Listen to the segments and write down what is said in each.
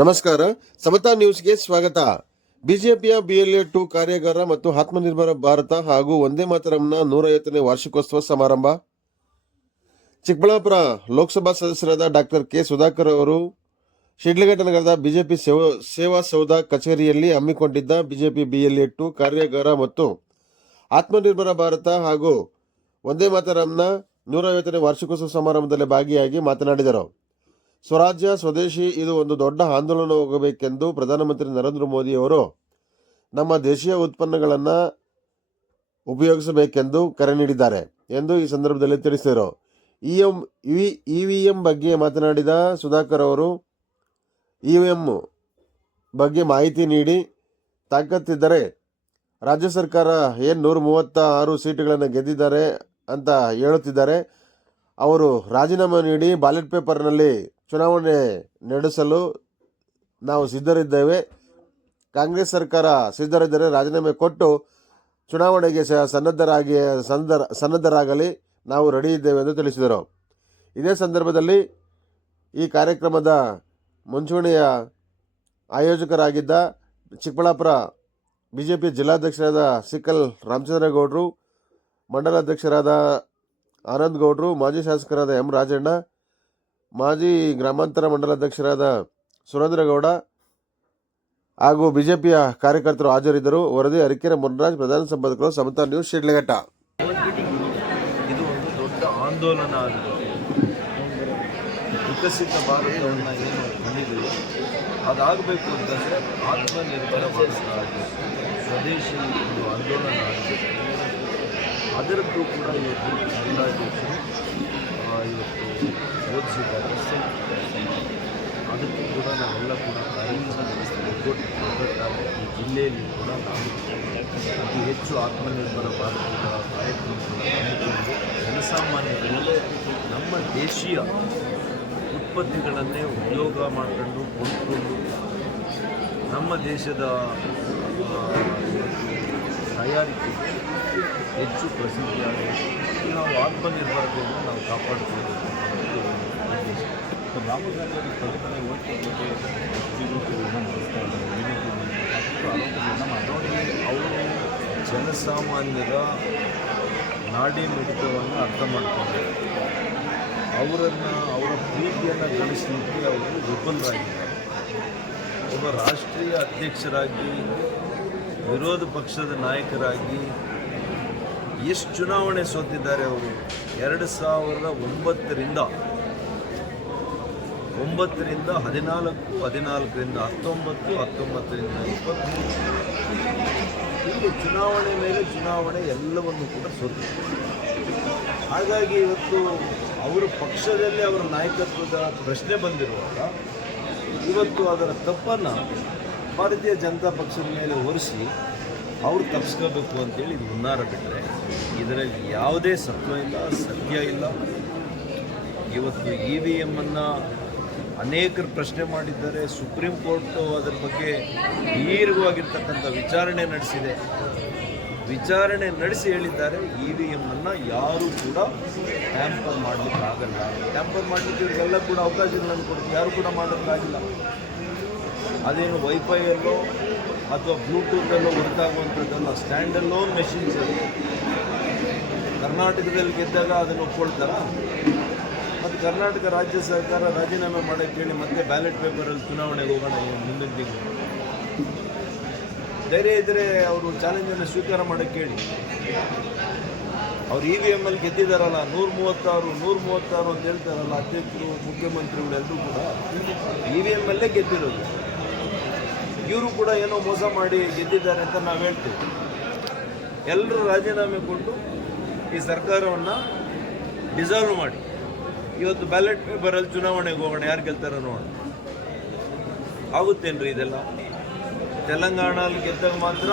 ನಮಸ್ಕಾರ, ಸಮತಾ ನ್ಯೂಸ್ಗೆ ಸ್ವಾಗತ. ಬಿಜೆಪಿಯ BLA-2 ಕಾರ್ಯಾಗಾರ ಮತ್ತು ಆತ್ಮನಿರ್ಭರ ಭಾರತ ಹಾಗೂ ವಂದೇ ಮಾತರಂನ 150ನೇ ವಾರ್ಷಿಕೋತ್ಸವ ಸಮಾರಂಭ. ಚಿಕ್ಕಬಳ್ಳಾಪುರ ಲೋಕಸಭಾ ಸದಸ್ಯರಾದ ಡಾಕ್ಟರ್ ಕೆ ಸುಧಾಕರ್ ಅವರು ಶಿಡ್ಲಘಟ್ಟ ನಗರದ ಬಿಜೆಪಿ ಸೇವಾ ಸೌಧ ಕಚೇರಿಯಲ್ಲಿ ಹಮ್ಮಿಕೊಂಡಿದ್ದ ಬಿಜೆಪಿ BLA-2 ಕಾರ್ಯಾಗಾರ ಮತ್ತು ಆತ್ಮನಿರ್ಭರ ಭಾರತ ಹಾಗೂ ವಂದೇ ಮಾತರಂನ 150ನೇ ವಾರ್ಷಿಕೋತ್ಸವ ಸಮಾರಂಭದಲ್ಲಿ ಭಾಗಿಯಾಗಿ ಮಾತನಾಡಿದರು. ಸ್ವರಾಜ್ಯ ಸ್ವದೇಶಿ ಇದು ಒಂದು ದೊಡ್ಡ ಆಂದೋಲನವಾಗಬೇಕೆಂದು ಪ್ರಧಾನಮಂತ್ರಿ ನರೇಂದ್ರ ಮೋದಿ ಅವರು ನಮ್ಮ ದೇಶೀಯ ಉತ್ಪನ್ನಗಳನ್ನು ಉಪಯೋಗಿಸಬೇಕೆಂದು ಕರೆ ನೀಡಿದ್ದಾರೆ ಎಂದು ಈ ಸಂದರ್ಭದಲ್ಲಿ ತಿಳಿಸಿದರು. EVM ಬಗ್ಗೆ ಮಾತನಾಡಿದ ಸುಧಾಕರ್ ಅವರು EVM ಬಗ್ಗೆ ಮಾಹಿತಿ ನೀಡಿ, ತಾಕತ್ತಿದ್ದರೆ ರಾಜ್ಯ ಸರ್ಕಾರ ಏನು 136 ಸೀಟುಗಳನ್ನು ಗೆದ್ದಿದ್ದಾರೆ ಅಂತ ಹೇಳುತ್ತಿದ್ದಾರೆ. ಅವರು ರಾಜೀನಾಮೆ ನೀಡಿ ಬ್ಯಾಲೆಟ್ ಪೇಪರ್ನಲ್ಲಿ ಚುನಾವಣೆ ನಡೆಸಲು ನಾವು ಸಿದ್ಧರಿದ್ದೇವೆ. ಕಾಂಗ್ರೆಸ್ ಸರ್ಕಾರ ಸಿದ್ಧರಿದ್ದರೆ ರಾಜೀನಾಮೆ ಕೊಟ್ಟು ಚುನಾವಣೆಗೆ ಸನ್ನದ್ಧರಾಗಲಿ, ನಾವು ರೆಡಿ ಇದ್ದೇವೆ ಎಂದು ತಿಳಿಸಿದರು. ಇದೇ ಸಂದರ್ಭದಲ್ಲಿ ಈ ಕಾರ್ಯಕ್ರಮದ ಮುಂಚೂಣಿಯ ಆಯೋಜಕರಾಗಿದ್ದ ಚಿಕ್ಕಬಳ್ಳಾಪುರ ಬಿಜೆಪಿ ಜಿಲ್ಲಾಧ್ಯಕ್ಷರಾದ ಸಿಕಲ್ ರಾಮಚಂದ್ರಗೌಡರು, ಮಂಡಲಾಧ್ಯಕ್ಷರಾದ ಆನಂದ್ ಗೌಡರು, ಮಾಜಿ ಶಾಸಕರಾದ ಎಂ ರಾಜಣ್ಣ, ಮಾಜಿ ಗ್ರಾಮಾಂತರ ಮಂಡಲಾಧ್ಯಕ್ಷರಾದ ಸುರೇಂದ್ರಗೌಡ ಹಾಗೂ ಬಿಜೆಪಿಯ ಕಾರ್ಯಕರ್ತರು ಹಾಜರಿದ್ದರು. ವರದಿ ಅರಿಕೆರೆ ಮುನ್ರಾಜ್, ಪ್ರಧಾನ ಸಂಪಾದಕರು, ಸಮತಾ ನ್ಯೂಸ್, ಶಿಡ್ಲಘಟ್ಟ. ಇದು ಒಂದು ದೊಡ್ಡ ಆಂದೋಲನ ಆಗಿದೆ. ವಿಕಸಿತ ಭಾರತವನ್ನು ಏನು ಕಂಡಿದ್ದೀವಿ ಅದಾಗಬೇಕು ಅಂತಂದರೆ ಆತ್ಮನಿರ್ಭರ ಭಾರತ ಆಗಿದೆ, ಸ್ವದೇಶಿ ಒಂದು ಆಂದೋಲನ ಆಗಿದೆ. ಅದರದ್ದು ಕೂಡ ಇವತ್ತು ಜಿಲ್ಲಾಧ್ಯಕ್ಷರು ಇವತ್ತು ಓದಿಸಿದ್ದಾರೆ. ಅದಕ್ಕೂ ಕೂಡ ನಾವೆಲ್ಲ ಕೂಡ ಒಗ್ಗಟ್ಟಾಗಿ ಈ ಜಿಲ್ಲೆಯಲ್ಲಿ ಕೂಡ ನಾವು ಅತಿ ಹೆಚ್ಚು ಆತ್ಮನಿರ್ಭರ ಭಾರತದ ಕಾರ್ಯಕ್ರಮಗಳನ್ನು ಹಮ್ಮಿಕೊಂಡು ಜನಸಾಮಾನ್ಯರಲ್ಲಿ ನಮ್ಮ ದೇಶೀಯ ಉತ್ಪತ್ತಿಗಳನ್ನೇ ಉಪಯೋಗ ಮಾಡಿಕೊಂಡು ಕೊಂಡುಕೊಂಡು ನಮ್ಮ ದೇಶದ ತಯಾರಿಕೆ ಹೆಚ್ಚು ಪ್ರಸಿದ್ಧಿಯಾಗಿದೆ. ನಾವು ಆತ್ಮನಿರ್ಭರತೆಯನ್ನು ನಾವು ಕಾಪಾಡಿಕೊಳ್ಳಬೇಕು. ರಾಹುಲ್ ಗಾಂಧಿ ಅವರಿಗೆ ಕಲ್ಪನೆ ಅವರು ಜನಸಾಮಾನ್ಯರ ನಾಡಿ ಮಿಡಿತವನ್ನು ಅರ್ಥ ಮಾಡಿಕೊಂಡು ಅವರ ಪ್ರೀತಿಯನ್ನು ಗಳಿಸಲಿಕ್ಕೆ ಅವರು ವಿಫಲರಾಗಿದ್ದಾರೆ. ಒಬ್ಬ ರಾಷ್ಟ್ರೀಯ ಅಧ್ಯಕ್ಷರಾಗಿ, ವಿರೋಧ ಪಕ್ಷದ ನಾಯಕರಾಗಿ ಎಷ್ಟು ಚುನಾವಣೆ ಸೋತಿದ್ದಾರೆ ಅವರು. 2009ರಿಂದ 14, 14ರಿಂದ 19, 19ರಿಂದ 23 ಇಲ್ಲಿ ಚುನಾವಣೆ ಮೇಲೆ ಚುನಾವಣೆ ಎಲ್ಲವನ್ನು ಕೂಡ ಸೋತಿದ್ದಾರೆ. ಹಾಗಾಗಿ ಇವತ್ತು ಅವರ ಪಕ್ಷದಲ್ಲಿ ಅವರ ನಾಯಕತ್ವದ ಪ್ರಶ್ನೆ ಬಂದಿರುವಾಗ ಇವತ್ತು ಅದರ ತಪ್ಪನ್ನು ಭಾರತೀಯ ಜನತಾ ಪಕ್ಷದ ಮೇಲೆ ಹೊರಿಸಿ ಅವರು ತಪ್ಪಿಸ್ಕೋಬೇಕು ಅಂತೇಳಿ ಇದು ಹುನ್ನಾರ ಬಿಟ್ಟರೆ ಇದರಲ್ಲಿ ಯಾವುದೇ ಸತ್ವ ಇಲ್ಲ, ಸತ್ಯ ಇಲ್ಲ. ಇವತ್ತು EVM ಅನ್ನು ಅನೇಕರು ಪ್ರಶ್ನೆ ಮಾಡಿದ್ದಾರೆ. ಸುಪ್ರೀಂ ಕೋರ್ಟು ಅದರ ಬಗ್ಗೆ ದೀರ್ಘವಾಗಿರ್ತಕ್ಕಂಥ ವಿಚಾರಣೆ ನಡೆಸಿದೆ. ವಿಚಾರಣೆ ನಡೆಸಿ ಹೇಳಿದ್ದಾರೆ EVM ಅನ್ನು ಯಾರೂ ಕೂಡ ಟ್ಯಾಂಪರ್ ಮಾಡಲಿಕ್ಕೆ ಆಗಲ್ಲ. ಟ್ಯಾಂಪರ್ ಮಾಡಲಿಕ್ಕೆ ಇವರೆಲ್ಲ ಕೂಡ ಅವಕಾಶಗಳನ್ನು ಕೊಡ್ತೀವಿ, ಯಾರು ಕೂಡ ಮಾಡೋಕ್ಕಾಗಿಲ್ಲ. ಅದೇನು ವೈಫೈಯಲ್ಲೋ ಅಥವಾ ಬ್ಲೂಟೂತಲ್ಲೋ ವರ್ಕ್ ಆಗುವಂಥದ್ದಲ್ಲ, ಸ್ಟ್ಯಾಂಡ್ ಅಲೋನ್ ಮೆಷಿನ್ಸ್ ಅದು. ಕರ್ನಾಟಕದಲ್ಲಿ ಗೆದ್ದಾಗ ಅದನ್ನು ಒಪ್ಕೊಳ್ತಾರ? ಮತ್ತು ಕರ್ನಾಟಕ ರಾಜ್ಯ ಸರ್ಕಾರ ರಾಜೀನಾಮೆ ಮಾಡೋಕ್ಕೆ ಹೇಳಿ ಮತ್ತೆ ಬ್ಯಾಲೆಟ್ ಪೇಪರಲ್ಲಿ ಚುನಾವಣೆಗೆ ಹೋಗೋಣ ಮುಂದಿನ ತಿಂಗಳು. ಧೈರ್ಯ ಇದ್ದರೆ ಅವರು ಚಾಲೆಂಜನ್ನು ಸ್ವೀಕಾರ ಮಾಡೋಕ್ಕೆ ಹೇಳಿ. ಅವ್ರು EVM ಅಲ್ಲಿ ಗೆದ್ದಿದ್ದಾರಲ್ಲ, 136 ಅಂತ ಹೇಳ್ತಾರಲ್ಲ ಅಧ್ಯಕ್ಷರು, ಮುಖ್ಯಮಂತ್ರಿಗಳೆಲ್ಲರೂ ಕೂಡ EVM ಅಲ್ಲೇ ಗೆದ್ದಿರೋದು. ಇವರು ಕೂಡ ಏನೋ ಮೋಸ ಮಾಡಿ ಗೆದ್ದಿದ್ದಾರೆ ಅಂತ ನಾವು ಹೇಳ್ತೀವಿ. ಎಲ್ಲರೂ ರಾಜೀನಾಮೆ ಕೊಟ್ಟು ಈ ಸರ್ಕಾರವನ್ನು ಡಿಸಾಲ್ವ್ ಮಾಡಿ ಇವತ್ತು ಬ್ಯಾಲೆಟ್ ಪೇಪರಲ್ಲಿ ಚುನಾವಣೆಗೆ ಹೋಗೋಣ, ಯಾರು ಗೆಲ್ತಾರೋ ನೋಡೋಣ. ಆಗುತ್ತೇನ್ರಿ ಇದೆಲ್ಲ? ತೆಲಂಗಾಣಲ್ಲಿ ಗೆದ್ದಾಗ ಮಾತ್ರ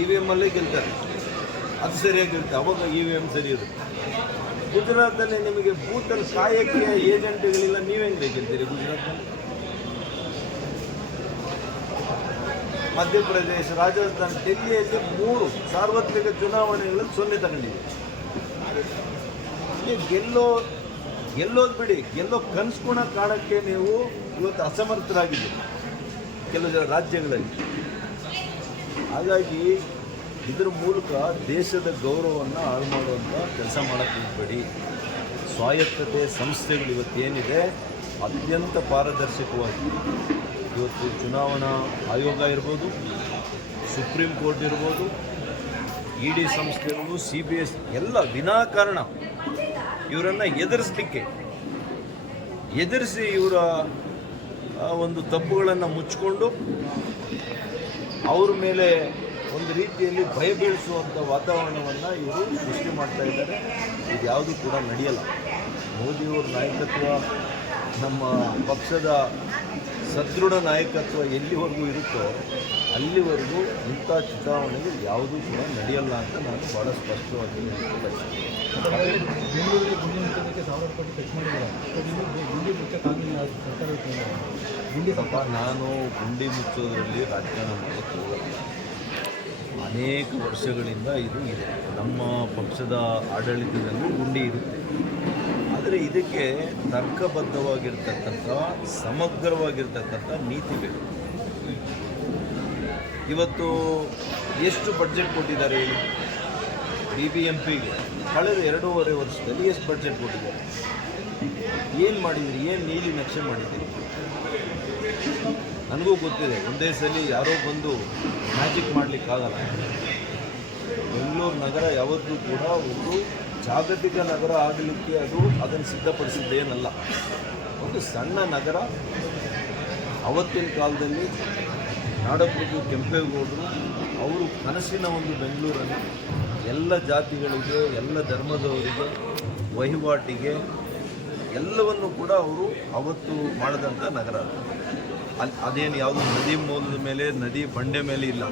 EVM ಅಲ್ಲೇ ಗೆಲ್ತಾರೆ, ಅದು ಸರಿಯಾಗಿರುತ್ತೆ, ಅವಾಗ EVM ಸರಿ ಇರುತ್ತೆ. ಗುಜರಾತಲ್ಲಿ ನಿಮಗೆ ಬೂತಲ್ಲಿ ಕಾಯಕ್ಕೆ ಏಜೆಂಟ್ಗಳಿಲ್ಲ, ನೀವೇ ಹೆಂಗೆ ಗೆಲ್ತೀರಿ ಗುಜರಾತಲ್ಲಿ? ಮಧ್ಯಪ್ರದೇಶ, ರಾಜಸ್ಥಾನ, ಡೆಲ್ಲಿಯಲ್ಲಿ 3 ಸಾರ್ವತ್ರಿಕ ಚುನಾವಣೆಗಳಲ್ಲಿ 0 ತಗೊಂಡಿದೆ. ಗೆಲ್ಲೋದು ಬಿಡಿ, ಗೆಲ್ಲೋ ಕನಸು ಕಾಣಕ್ಕೆ ನೀವು ಇವತ್ತು ಅಸಮರ್ಥರಾಗಿದ್ದರು ಕೆಲವು ರಾಜ್ಯಗಳಲ್ಲಿ. ಹಾಗಾಗಿ ಇದರ ಮೂಲಕ ದೇಶದ ಗೌರವವನ್ನು ಹಾಳು ಮಾಡುವಂಥ ಕೆಲಸ ಮಾಡೋಕ್ಕೆ ಹೋಗಬೇಡಿ. ಸ್ವಾಯತ್ತತೆ ಸಂಸ್ಥೆಗಳು ಇವತ್ತೇನಿದೆ ಅತ್ಯಂತ ಪಾರದರ್ಶಕವಾಗಿ ಇವತ್ತು ಚುನಾವಣಾ ಆಯೋಗ ಇರ್ಬೋದು, ಸುಪ್ರೀಂ ಕೋರ್ಟ್ ಇರ್ಬೋದು, ED ಸಂಸ್ಥೆಗಳು, CBS ಎಲ್ಲ ವಿನಾಕಾರಣ ಇವರನ್ನು ಎದುರಿಸಿ ಇವರ ಒಂದು ತಪ್ಪುಗಳನ್ನು ಮುಚ್ಚಿಕೊಂಡು ಅವ್ರ ಮೇಲೆ ಒಂದು ರೀತಿಯಲ್ಲಿ ಭಯ ಬೀಳಿಸುವಂಥ ವಾತಾವರಣವನ್ನು ಇವರು ಸೃಷ್ಟಿ ಮಾಡ್ತಾ ಇದ್ದಾರೆ. ಇದು ಯಾವುದೂ ಕೂಡ ನಡೆಯಲ್ಲ. ಮೋದಿಯವರ ನಾಯಕತ್ವ, ನಮ್ಮ ಪಕ್ಷದ ಸದೃಢ ನಾಯಕತ್ವ ಎಲ್ಲಿವರೆಗೂ ಇರುತ್ತೋ ಅಲ್ಲಿವರೆಗೂ ಇಂಥ ಚುನಾವಣೆಗಳು ಯಾವುದೂ ಕೂಡ ನಡೆಯಲ್ಲ ಅಂತ ನಾನು ಭಾಳ ಸ್ಪಷ್ಟವಾಗಿ ಬಯಸ್ತೀನಿ. ಬೆಂಗಳೂರಲ್ಲಿ ಗುಂಡಿ ಮುಚ್ಚೋದಕ್ಕೆ 1000 ಕೋಟಿ ಖರ್ಚು ಮಾಡಿದ್ದಾರೆ. ಗುಂಡಿ ಮುಚ್ಚಕ್ಕಾಗಲಿಲ್ಲ ಸರ್ಕಾರ. ಪಾಪ ನಾನು ಗುಂಡಿ ಮುಚ್ಚೋದ್ರಲ್ಲಿ ರಾಜಕಾರಣ ಮಾಡೋಕ್ಕೆ ಹೋಗಲ್ಲ. ಅನೇಕ ವರ್ಷಗಳಿಂದ ಇದು ಇದೆ. ನಮ್ಮ ಪಕ್ಷದ ಆಡಳಿತದಲ್ಲೂ ಗುಂಡಿ ಇರುತ್ತೆ. ಆದರೆ ಇದಕ್ಕೆ ತರ್ಕಬದ್ಧವಾಗಿರ್ತಕ್ಕಂಥ ಸಮಗ್ರವಾಗಿರ್ತಕ್ಕಂಥ ನೀತಿ ಬೇಕು. ಇವತ್ತು ಎಷ್ಟು ಬಡ್ಜೆಟ್ ಕೊಟ್ಟಿದ್ದಾರೆ ಹೇಳಿ? BBMPಗೆ ಕಳೆದ 2.5 ವರ್ಷದಲ್ಲಿ ಎಷ್ಟು ಬಡ್ಜೆಟ್ ಕೊಟ್ಟಿದ್ದಾರೆ? ಏನು ಮಾಡಿದ್ದೀರಿ? ಏನು ನೀಲಿ ನಕ್ಷೆ ಮಾಡಿದ್ದೀರಿ? ನನಗೂ ಗೊತ್ತಿದೆ, ಒಂದೇ ಸಲ ಯಾರೋ ಬಂದು ಮ್ಯಾಜಿಕ್ ಮಾಡಲಿಕ್ಕಾಗಲ್ಲ. ಬೆಂಗಳೂರು ನಗರ ಯಾವತ್ತೂ ಕೂಡ ಒಂದು ಜಾಗತಿಕ ನಗರ ಆಗಲಿಕ್ಕೆ ಅದನ್ನು ಸಿದ್ಧಪಡಿಸಿದ್ದೇನಲ್ಲ. ಒಂದು ಸಣ್ಣ ನಗರ. ಅವತ್ತಿನ ಕಾಲದಲ್ಲಿ ನಾಡಪ್ರಭು ಕೆಂಪೇಗೌಡರು ಅವರು ಕನಸಿನ ಒಂದು ಬೆಂಗಳೂರನ್ನು ಎಲ್ಲ ಜಾತಿಗಳಿಗೆ, ಎಲ್ಲ ಧರ್ಮದವರಿಗೆ, ವಹಿವಾಟಿಗೆ ಎಲ್ಲವನ್ನು ಕೂಡ ಅವರು ಅವತ್ತು ಮಾಡಿದಂಥ ನಗರ. ಅದೇನು ಯಾವುದೋ ನದಿ ಮೂಲದ ಮೇಲೆ, ನದಿ ಬಂಡೆ ಮೇಲೆ ಇಲ್ಲ.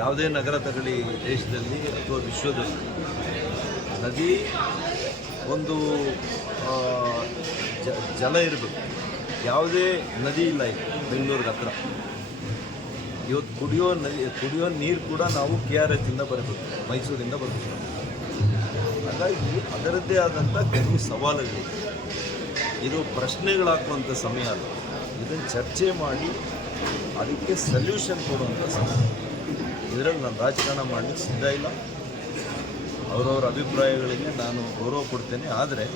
ಯಾವುದೇ ನಗರ ತಗೊಳ್ಳಿ ದೇಶದಲ್ಲಿ ಅಥವಾ ವಿಶ್ವದಲ್ಲಿ, ನದಿ ಒಂದು ಜಲ ಇರಬೇಕು. ಯಾವುದೇ ನದಿ ಇಲ್ಲ ಈಗ ಬೆಂಗಳೂರಿಗೆ ಹತ್ರ. ಇವತ್ತು ಕುಡಿಯೋ ನೀರು ಕೂಡ ನಾವು KRS ಇಂದ ಬರಬೇಕು, ಮೈಸೂರಿಂದ ಬರಬೇಕು. ಹಾಗಾಗಿ ಅದರದ್ದೇ ಆದಂಥ ಕೆಲವು ಸವಾಲುಗಳಿವೆ. ಇದು ಪ್ರಶ್ನೆಗಳಾಕುವಂಥ ಸಮಯ ಅಲ್ಲ. ಇದನ್ನು ಚರ್ಚೆ ಮಾಡಿ ಅದಕ್ಕೆ ಸಲ್ಯೂಷನ್ ಕೊಡುವಂಥ ಸಮಯ. ಇದರಲ್ಲಿ ನಾನು ರಾಜಕಾರಣ ಮಾಡಲಿಕ್ಕೆ ಸಿದ್ಧ ಇಲ್ಲ. ಅವರವರ ಅಭಿಪ್ರಾಯಗಳಿಗೆ ನಾನು ಗೌರವ ಕೊಡ್ತೇನೆ. ಆದರೆ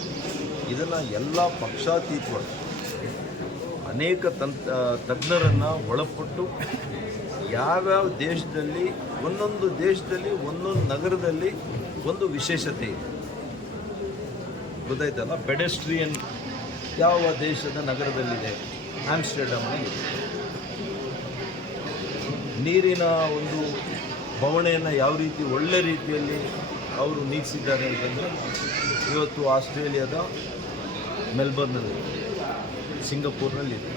ಇದನ್ನು ಎಲ್ಲ ಪಕ್ಷಾತೀತವಾಗಿ ಅನೇಕ ತಜ್ಞರನ್ನು ಒಳಪಟ್ಟು ಯಾವ್ಯಾವ ದೇಶದಲ್ಲಿ, ಒಂದೊಂದು ದೇಶದಲ್ಲಿ, ಒಂದೊಂದು ನಗರದಲ್ಲಿ ಒಂದು ವಿಶೇಷತೆ ಇದೆ. ಗೊತ್ತಾಯ್ತಲ್ಲ? ಪೆಡೆಸ್ಟ್ರಿಯನ್ ಯಾವ ದೇಶದ ನಗರದಲ್ಲಿದೆ? ಆಮ್ಸ್ಟರ್ಡಮ್ನಲ್ಲಿ. ನೀರಿನ ಒಂದು ಬವಣೆಯನ್ನು ಯಾವ ರೀತಿ ಒಳ್ಳೆ ರೀತಿಯಲ್ಲಿ ಅವರು ನೀಗಿಸಿದ್ದಾರೆ ಅಂತಂದರೆ, ಇವತ್ತು ಆಸ್ಟ್ರೇಲಿಯಾದ ಮೆಲ್ಬರ್ನಲ್ಲಿ, ಸಿಂಗಪೂರ್ನಲ್ಲಿದೆ.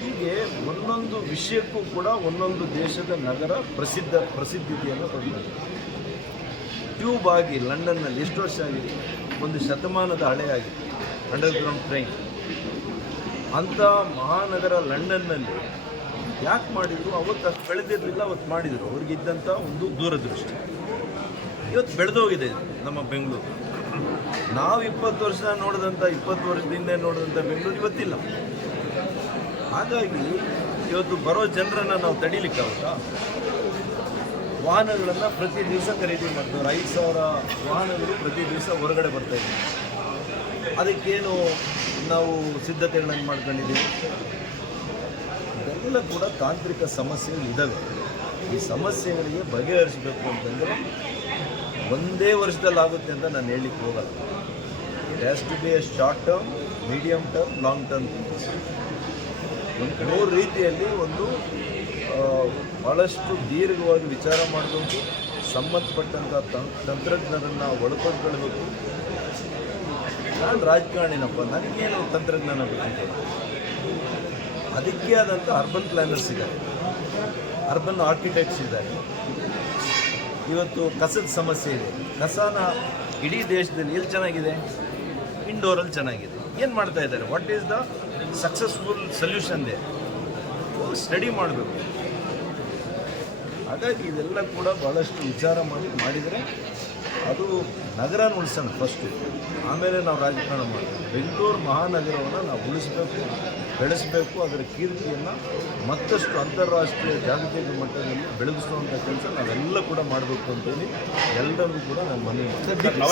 ಹೀಗೆ ಒಂದೊಂದು ವಿಷಯಕ್ಕೂ ಕೂಡ ಒಂದೊಂದು ದೇಶದ ನಗರ ಪ್ರಸಿದ್ಧತೆಯನ್ನು ಪಡೆದಿದೆ. ಟ್ಯೂಬ್ ಆಗಿ ಲಂಡನ್ನಲ್ಲಿ ಎಷ್ಟು ವರ್ಷ ಆಗಿದೆ? ಒಂದು ಶತಮಾನದ ಹಳೆಯಾಗಿದೆ ಅಂಡರ್ಗ್ರೌಂಡ್ ಟ್ರೈನ್. ಅಂಥ ಮಹಾನಗರ ಲಂಡನ್ನಲ್ಲಿ ಯಾಕೆ ಮಾಡಿದರು? ಅವತ್ತು ಅಷ್ಟು ಬೆಳೆದಿರಲಿಲ್ಲ, ಅವತ್ತು ಮಾಡಿದರು. ಅವ್ರಿಗಿದ್ದಂಥ ಒಂದು ದೂರದೃಷ್ಟಿ. ಇವತ್ತು ಬೆಳೆದೋಗಿದೆ ನಮ್ಮ ಬೆಂಗಳೂರು. ನಾವು 20 ವರ್ಷ ನೋಡಿದಂಥ, 20 ವರ್ಷದಿಂದ ನೋಡಿದಂಥ ಬೆಂಗಳೂರು ಇವತ್ತಿಲ್ಲ. ಹಾಗಾಗಿ ಇವತ್ತು ಬರೋ ಜನರನ್ನು ನಾವು ತಡೀಲಿಕ್ಕಾಗುತ್ತಾ? ವಾಹನಗಳನ್ನು ಪ್ರತಿ ದಿವಸ ಖರೀದಿ ಮಾಡ್ತಾರೆ. 5,000 ವಾಹನಗಳು ಪ್ರತಿ ದಿವಸ ಹೊರಗಡೆ ಬರ್ತಾಯಿದೆ. ಅದಕ್ಕೇನು ನಾವು ಸಿದ್ಧತೆಗಳನ್ನು ಮಾಡ್ಕೊಂಡಿದ್ದೀವಿ? ಇದೆಲ್ಲ ಕೂಡ ತಾಂತ್ರಿಕ ಸಮಸ್ಯೆಗಳಿದ್ದಾವೆ. ಈ ಸಮಸ್ಯೆಗಳಿಗೆ ಬಗೆಹರಿಸಬೇಕು ಅಂತಂದರೆ ಒಂದೇ ವರ್ಷದಲ್ಲಿ ಆಗುತ್ತೆ ಅಂತ ನಾನು ಹೇಳಲಿಕ್ಕೆ ಹೋಗಲ್ಲ. It has to be a short term, medium term, long term. ಒಂದು 3 ರೀತಿಯಲ್ಲಿ ಒಂದು ಭಾಳಷ್ಟು ದೀರ್ಘವಾಗಿ ವಿಚಾರ ಮಾಡಬೇಕು. ಸಂಬಂಧಪಟ್ಟಂಥ ತಂತ್ರಜ್ಞರನ್ನು ಒಳಪಡ್ಕೊಳ್ಬೇಕು. ನಾನು ರಾಜಕಾರಣಿನಪ್ಪ, ನನಗೇನು ತಂತ್ರಜ್ಞಾನ ಬೇಕಿದೆ? ಅದಕ್ಕೆ ಆದಂಥ ಅರ್ಬನ್ ಪ್ಲ್ಯಾನರ್ಸ್ ಇದ್ದಾರೆ, ಅರ್ಬನ್ ಆರ್ಕಿಟೆಕ್ಟ್ಸ್ ಇದ್ದಾರೆ. ಇವತ್ತು ಕಸದ ಸಮಸ್ಯೆ ಇದೆ. ಕಸನ ಇಡೀ ದೇಶದಲ್ಲಿ ಎಲ್ಲಿ ಚೆನ್ನಾಗಿದೆ? ಇಂಡೋರಲ್ಲಿ ಚೆನ್ನಾಗಿದೆ. ಏನು ಮಾಡ್ತಾ ಇದ್ದಾರೆ? What is the successful solution they? Study ಮಾಡಬೇಕು. ಹಾಗಾಗಿ ಇದೆಲ್ಲ ಕೂಡ ಭಾಳಷ್ಟು ವಿಚಾರ ಮಾಡಿದರೆ ಅದು ನಗರನ ಉಳಿಸೋಣ ಫಸ್ಟು, ಆಮೇಲೆ ನಾವು ರಾಜಕಾರಣ ಮಾಡ್ತೀವಿ. ಬೆಂಗಳೂರು ಮಹಾನಗರವನ್ನು ನಾವು ಉಳಿಸಬೇಕು, ಬೆಳೆಸಬೇಕು. ಅದರ ಕೀರ್ತಿಯನ್ನು ಮತ್ತಷ್ಟು ಅಂತಾರಾಷ್ಟ್ರೀಯ ಜಾಗತಿಕ ಮಟ್ಟದಲ್ಲಿ ಬೆಳಗಿಸುವಂಥ ಕೆಲಸ ನಾವೆಲ್ಲ ಕೂಡ ಮಾಡಬೇಕು ಅಂತೇಳಿ ಎಲ್ಲರಿಗೂ ಕೂಡ ನಾನು ಮನವಿ ಮಾಡ್ತೀನಿ.